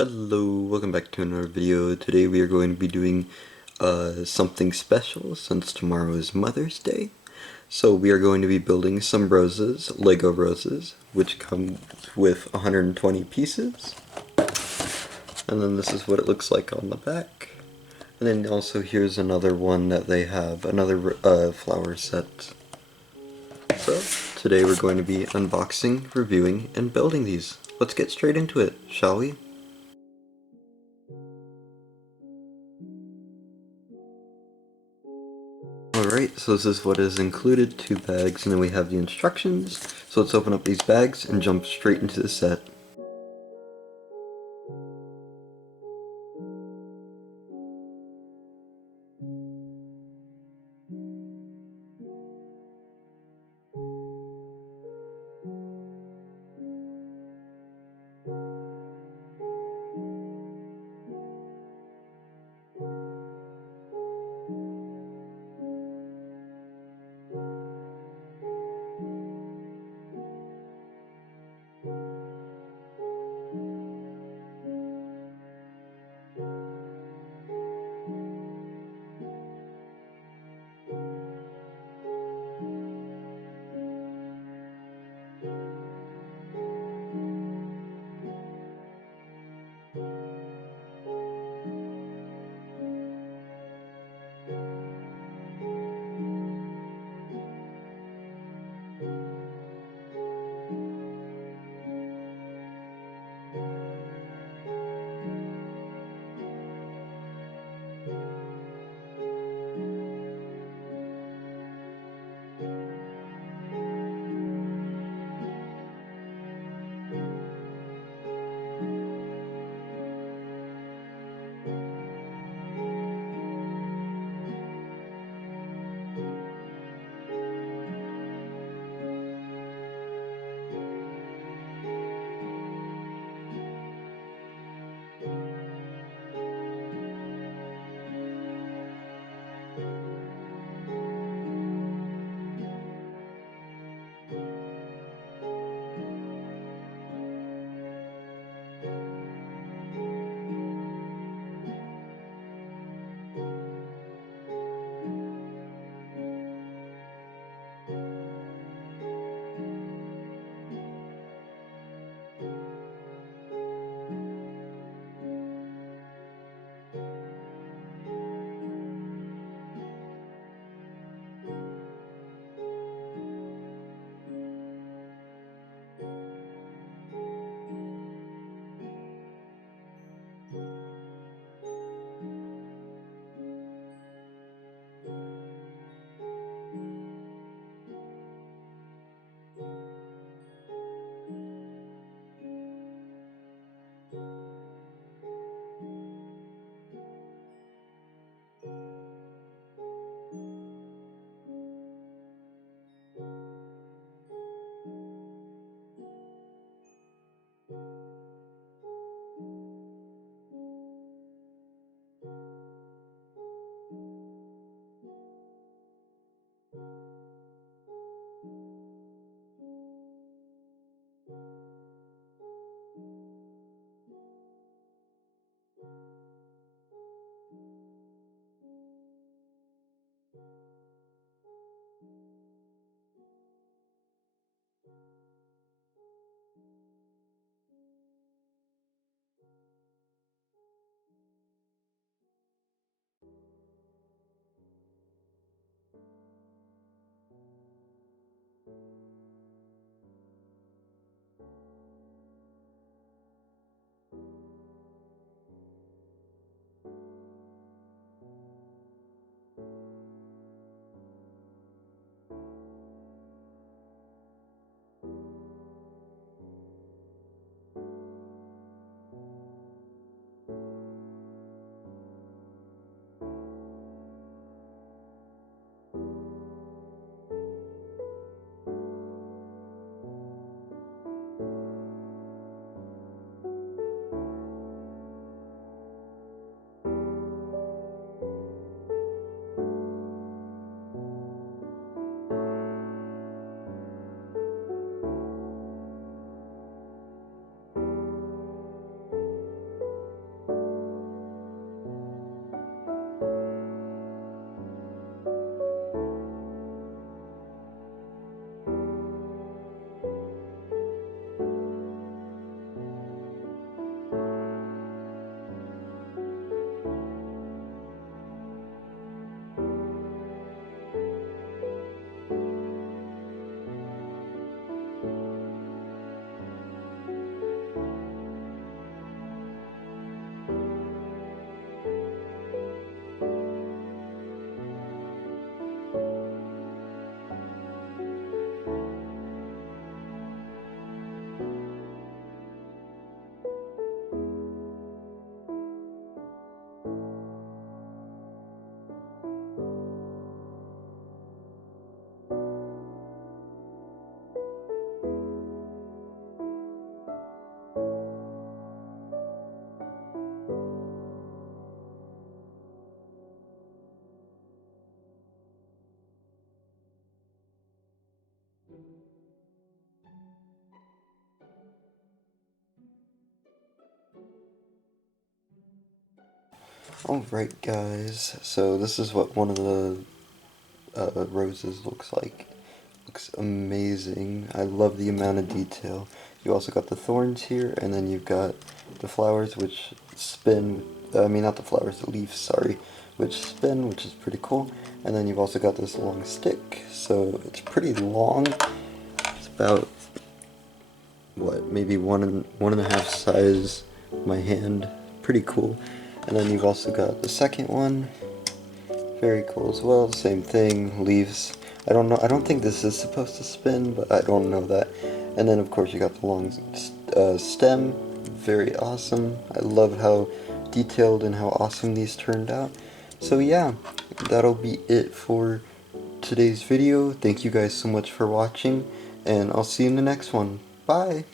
Hello, welcome back to another video. Today we are going to be doing something special since tomorrow is Mother's Day. So we are going to be building some roses, Lego roses, which come with 120 pieces. And then this is what it looks like on the back. And then also here's another one that they have, another flower set. So today we're going to be unboxing, reviewing, and building these. Let's get straight into it, shall we? Alright, so this is what is included, 2 bags, and then we have the instructions. So let's open up these bags and jump straight into the set. Alright guys, so this is what one of the roses looks like. Looks amazing. I love the amount of detail. You also got the thorns here, and then you've got the flowers which spin, I mean not the flowers, the leaves, sorry, which spin, which is pretty cool. And then you've also got this long stick, so it's pretty long. It's about, what, maybe one and a half size my hand. Pretty cool. And then you've also got the second one. Very cool as well, same thing, leaves. I don't know, I don't think this is supposed to spin, but I don't know that. And then of course you got the long stem, very awesome. I love how detailed and how awesome these turned out. So yeah, that'll be it for today's video. Thank you guys so much for watching, and I'll see you in the next one. Bye!